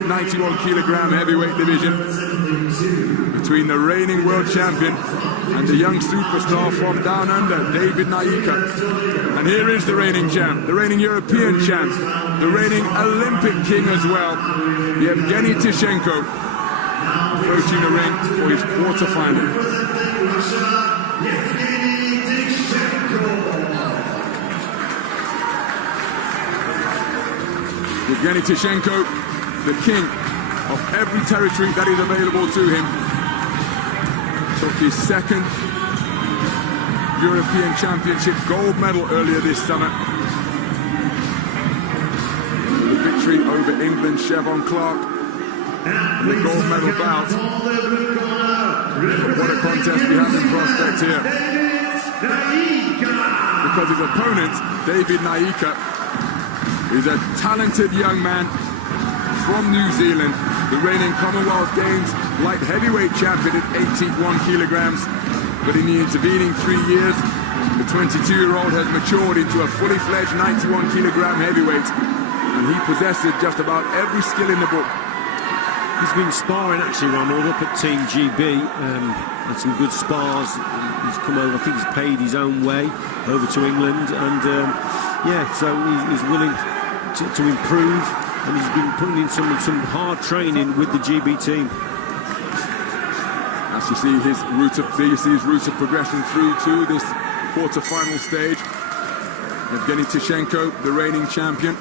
91 kilogram heavyweight division between the reigning world champion and the young superstar from down under, David Naika. And here is the reigning champ, the reigning European champ, the reigning Olympic king as well, Evgeny Tищенко, approaching the ring for his quarterfinal. Evgeny Tищенко, the king of every territory that is available to him, took his second European Championship gold medal earlier this summer. The victory over England's Siobhan Clarke and the gold medal bout. But what a contest we have in prospect here. Because his opponent, David Naika, is a talented young man from New Zealand, the reigning Commonwealth Games light heavyweight champion at 81 kilograms. But in the intervening 3 years, the 22-year-old has matured into a fully fledged 91 kilogram heavyweight, and he possesses just about every skill in the book. He's been sparring actually, Ronald, up at Team GB, had some good spars. He's come over, I think he's paid his own way over to England, and yeah, so he's willing to improve. And he's been putting in some hard training with the GB team. As you see his route of progression through to this quarter-final stage. Evgeny Tищенко, the reigning champion,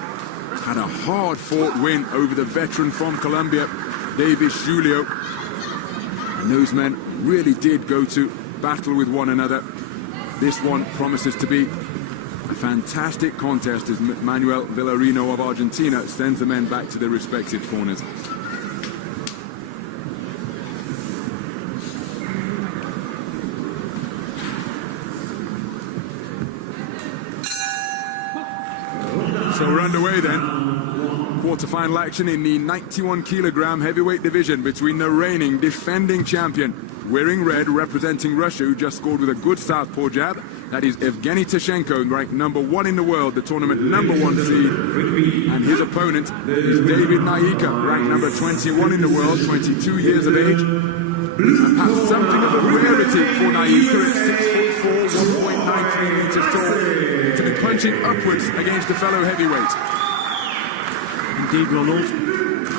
had a hard-fought win over the veteran from Colombia, David Julio. And those men really did go to battle with one another. This one promises to be a fantastic contest as Manuel Villarino of Argentina sends the men back to their respective corners. So we're underway then. Quarter-final action in the 91 kilogram heavyweight division between the reigning defending champion, wearing red, representing Russia, who just scored with a good southpaw jab. That is Evgeny Tищенko, ranked #1 in the world, the tournament #1 seed. And his opponent is David Naika, ranked number 21 in the world, 22 years of age. And perhaps something of a rarity for Naika at 6'4", 1.93 meters tall, to be punching upwards against a fellow heavyweight. Indeed, Ronald.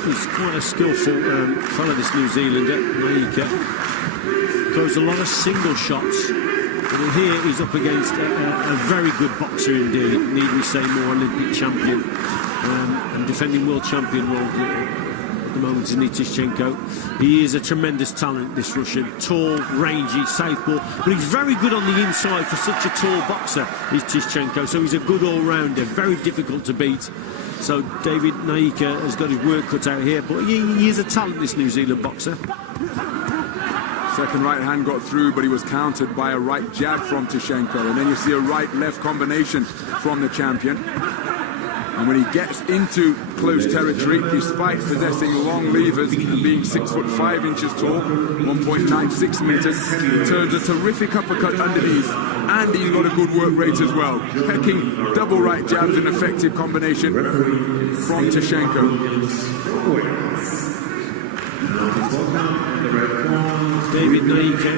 He's quite a skillful fellow, this New Zealander, Naika. Throws a lot of single shots. And here he's up against a very good boxer indeed, need we say more, Olympic champion and defending world champion role at the moment is Tищенko. He is a tremendous talent, this Russian, tall, rangy, southpaw, but he's very good on the inside for such a tall boxer, is Tищenko, so he's a good all-rounder, very difficult to beat. So David Naika has got his work cut out here, but he is a talent, this New Zealand boxer. Second right hand got through, but he was countered by a right jab from Tищенko. And then you see a right-left combination from the champion. And when he gets into close territory, despite possessing long levers and being 6'5" tall, 1.96 meters, turns a terrific uppercut underneath. And he's got a good work rate as well. Pecking double right jabs, an effective combination from Tищенko. David Naika,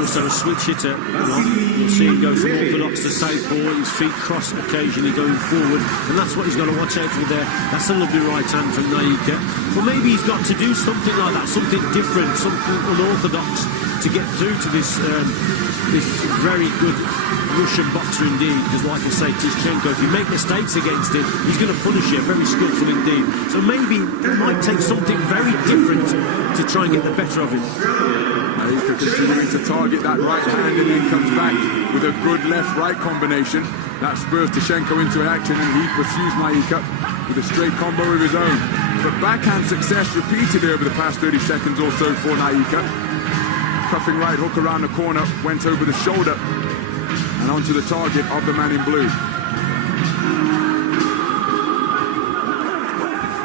also a switch hitter. You'll see him go from orthodox to southpaw, his feet cross occasionally going forward, and that's what he's got to watch out for there. That's a lovely right hand from Naika. Well, maybe he's got to do something like that, something different, something unorthodox to get through to this very good Russian boxer indeed, because like I say, Tищенko, if you make mistakes against him, he's going to punish you, very skillful indeed. So maybe it might take something very different to try and get the better of him. Naika continuing to target that right hand, and then comes back with a good left-right combination. That spurs Tищенko into action, and he pursues Naika with a straight combo of his own. But backhand success repeatedly over the past 30 seconds or so for Naika. Cuffing right hook around the corner, went over the shoulder and onto the target of the man in blue.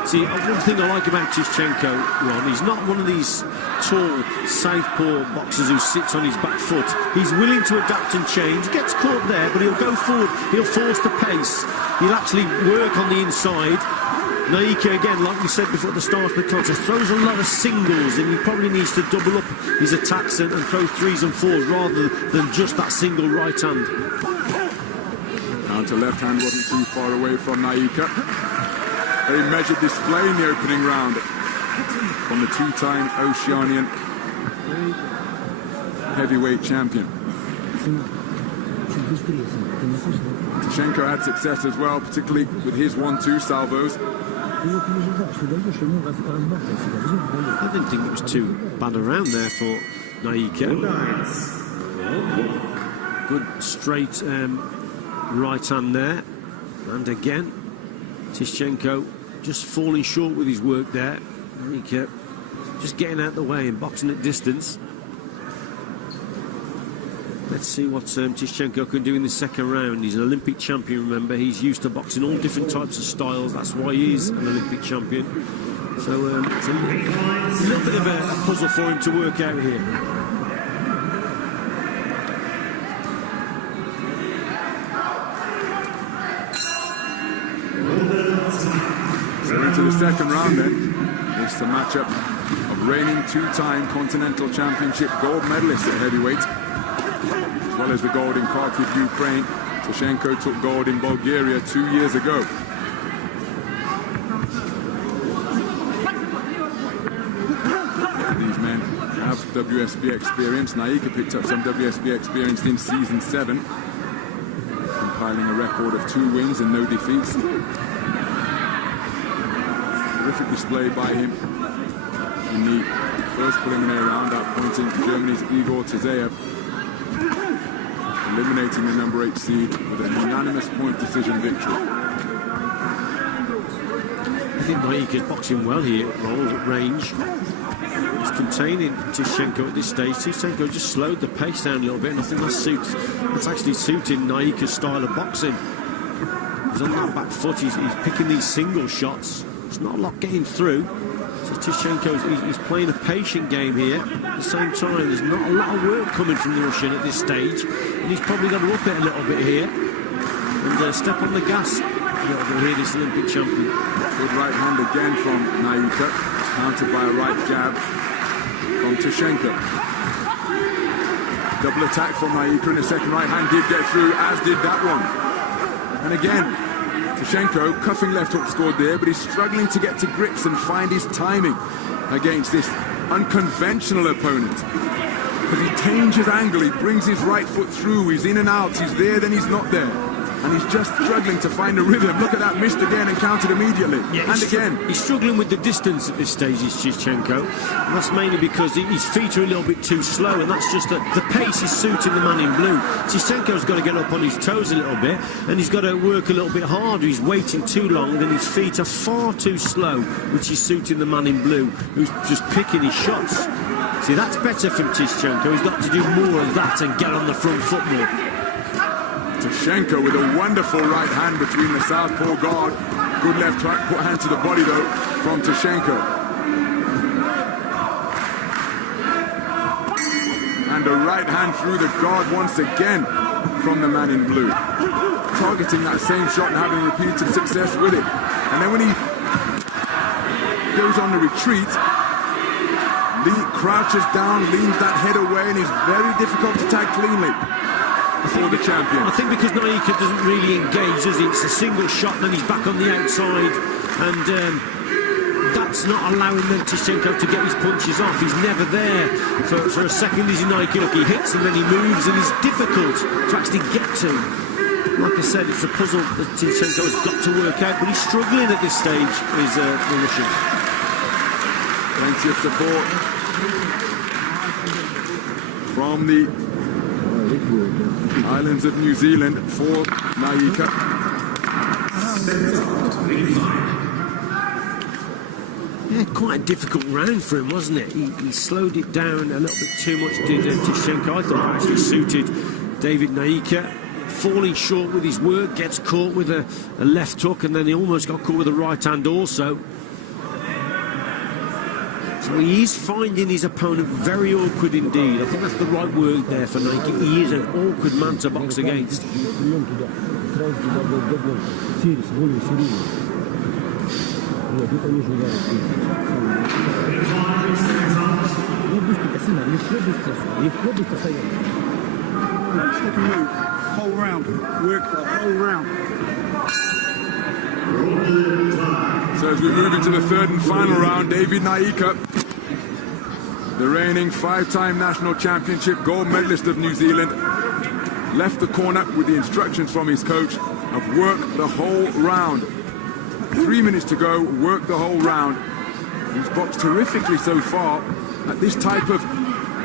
See, one thing I like about Tищенko, Ron, he's not one of these tall, southpaw boxers who sits on his back foot. He's willing to adapt and change, gets caught there, but he'll go forward, he'll force the pace, he'll actually work on the inside, Naika, again, like we said before at the start of the contest, throws a lot of singles, and he probably needs to double up his attacks and throw 3s and 4s rather than just that single right hand. Counter left hand wasn't too far away from Naika. Very measured display in the opening round from the two-time Oceanian heavyweight champion. Tищenko had success as well, particularly with his 1-2 salvos. I didn't think it was too bad around there for Naika. Good straight right hand there. And again, Tищенko just falling short with his work there. Naika just getting out the way and boxing at distance. Let's see what Tищенko can do in the second round. He's an Olympic champion, remember. He's used to boxing all different types of styles. That's why he is an Olympic champion. So it's a little bit of a puzzle for him to work out here. So into the second round then. It's the matchup of reigning two-time Continental Championship gold medalist at heavyweight. As well as the gold in Kharkiv, Ukraine. Tищенko took gold in Bulgaria 2 years ago. These men have WSB experience. Naika picked up some WSB experience in season 7, compiling a record of 2 wins and no defeats. Terrific display by him in the first preliminary round, outpointing Germany's Igor Tazeyev, eliminating the number 8 seed with a unanimous point decision victory. I think Naika's boxing well here at Rolls at range. He's containing Tищенko at this stage. Tищenko just slowed the pace down a little bit, and I think that's actually suiting Naika's style of boxing. He's on that back foot, he's picking these single shots. There's not a lot getting through. So Tищenko, he's playing a patient game here. At the same time, there's not a lot of work coming from the Russian at this stage, and he's probably going to up it a little bit here and step on the gas a little bit here, this Olympic champion. Good right hand again from Naika, countered by a right jab from Tищенko. Double attack from Naika, and the second right hand did get through, as did that one. And again, Tищenko, cuffing left hook scored there, but he's struggling to get to grips and find his timing against this unconventional opponent. Because he changes angle, he brings his right foot through, he's in and out, he's there, then he's not there. And he's just struggling to find a rhythm. Look at that, missed again and countered immediately. Yeah, and again. He's struggling with the distance at this stage, is Tищenko. And that's mainly because his feet are a little bit too slow, and that's just the pace is suiting the man in blue. Tищenko's got to get up on his toes a little bit, and he's got to work a little bit harder. He's waiting too long, and his feet are far too slow, which is suiting the man in blue, who's just picking his shots. See, that's better from Tищenko. He's got to do more of that and get on the front foot more. Tищenko with a wonderful right hand between the southpaw guard. Good left hand to the body though from Tищenko. And a right hand through the guard once again from the man in blue. Targeting that same shot and having repeated success with it. And then when he goes on the retreat, Lee crouches down, leans that head away, and is very difficult to tag cleanly for the champion. I think because Naika doesn't really engage, does he? It's a single shot, then he's back on the outside, and that's not allowing then Tищenko to get his punches off. He's never there for a second, is Naika. Look, he hits and then he moves, and it's difficult to actually get to. Like I said, it's a puzzle that Tищenko has got to work out, but he's struggling at this stage, is the Russian. Plenty of support from the islands of New Zealand for Naika. Yeah, quite a difficult round for him, wasn't it? He slowed it down a little bit too much, did Tищenko. I thought it actually suited David Naika. Falling short with his work, gets caught with a left hook, and then he almost got caught with a right hand also. So he is finding his opponent very awkward indeed. I think that's the right word there for Naika. He is an awkward man to box against. Whole round, work the whole round. So as we move into the third and final round, David Naika, the reigning five-time national championship gold medalist of New Zealand, left the corner with the instructions from his coach of work the whole round. 3 minutes to go, work the whole round. He's boxed terrifically so far at this type of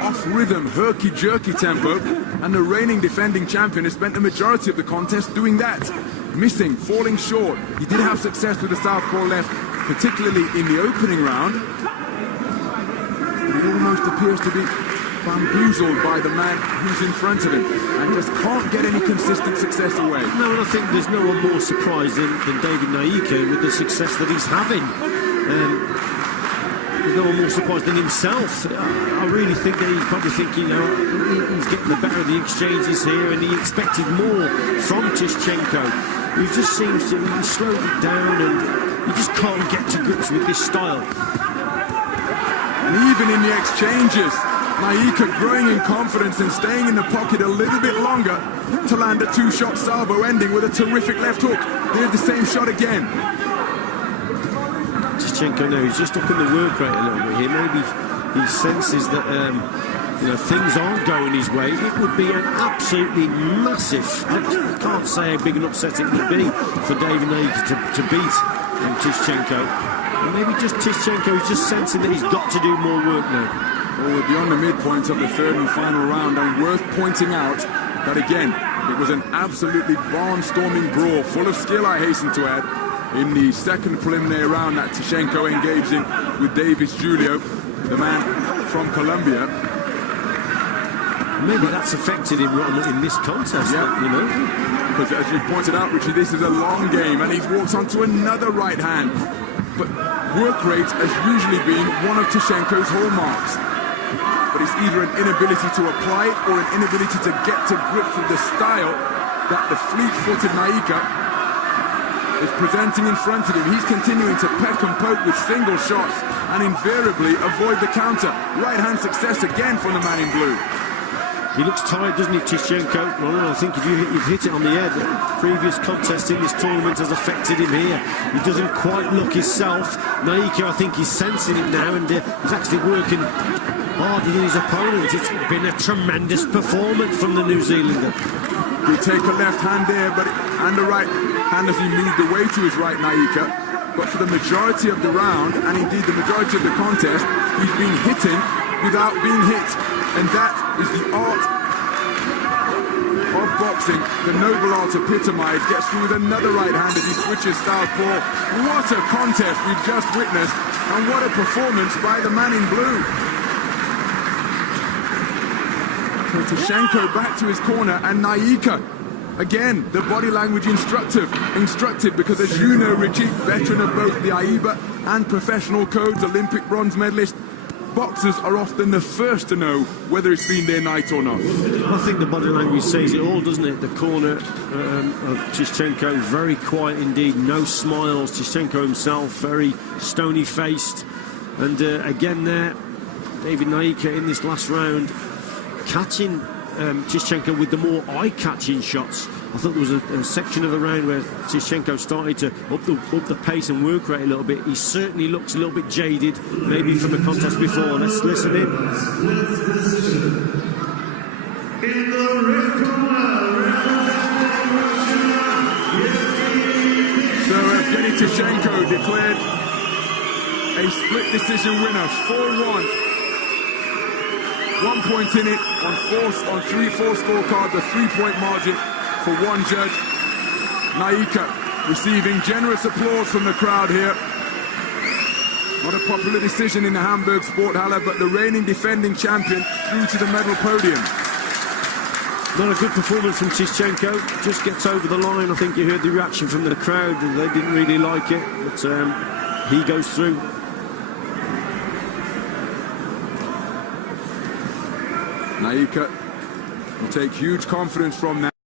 off-rhythm, herky-jerky tempo, and the reigning defending champion has spent the majority of the contest doing that. Missing, falling short. He did have success with the southpaw left, particularly in the opening round. But he almost appears to be bamboozled by the man who's in front of him and just can't get any consistent success away. No, and I think there's no one more surprised than David Naika with the success that he's having. There's no one more surprised than himself. I really think that he's probably thinking, you know, he's getting the better of the exchanges here, and he expected more from Tищенко. He just seems to be slowed it down, and he just can't get to grips with this style. And even in the exchanges, Naika growing in confidence and staying in the pocket a little bit longer to land a two-shot salvo, ending with a terrific left hook. Here's the same shot again. Tищenko now, he's just up in the work rate a little bit here. Maybe he senses that you know, things aren't going his way. It would be an absolutely massive, I can't say how big an upset it would be for David Naika to beat Tищenko. And maybe just Tищenko is just sensing that he's got to do more work now. Well, we're beyond the midpoint of the third and final round, and worth pointing out that again, it was an absolutely barnstorming brawl, full of skill, I hasten to add, in the second preliminary round that Tищenko engaged in with Davis Julio, the man from Colombia. Maybe that's affected him in this contest, yeah. You know. Because as you pointed out, Richie, this is a long game, and he's walked onto another right hand. But work rate has usually been one of Tищenko's hallmarks. But it's either an inability to apply it or an inability to get to grips with the style that the fleet-footed Naika is presenting in front of him. He's continuing to peck and poke with single shots and invariably avoid the counter. Right-hand success again from the man in blue. He looks tired, doesn't he, Tищenko? Well, I think if you've hit it on the head, the previous contest in this tournament has affected him here. He doesn't quite look himself. Naika, I think he's sensing it now, and he's actually working harder than his opponent. It's been a tremendous performance from the New Zealander. He'll take a left hand there, and a right hand as he moved away to his right, Naika. But for the majority of the round, and indeed the majority of the contest, he's been hitting without being hit. And that is the art of boxing, the noble art epitomized. Gets through with another right hand as he switches southpaw. What a contest we've just witnessed, and what a performance by the man in blue. So Tищenko back to his corner, and Naika, again, the body language instructive, because as you know, Richie, veteran of both the AIBA and professional codes, Olympic bronze medalist, boxers are often the first to know whether it's been their night or not. I think the body language says it all, doesn't it? The corner of Tищenko, very quiet indeed, no smiles. Tищenko himself, very stony-faced. And again there, David Naika in this last round, catching Tищenko with the more eye-catching shots. I thought there was a section of the round where Tищenko started to up the pace and work rate a little bit. He certainly looks a little bit jaded, maybe from the contest before. Let's listen in. In the red corner, so Evgeny Tищenko declared a split decision winner, 4-1. 1 point in it on 3-4 scorecards, a 3-point margin for one judge. Naika receiving generous applause from the crowd here. Not a popular decision in the Hamburg Sporthalle, but the reigning defending champion through to the medal podium. Not a good performance from Tищenko. Just gets over the line. I think you heard the reaction from the crowd. They didn't really like it, but he goes through. Naika will take huge confidence from that.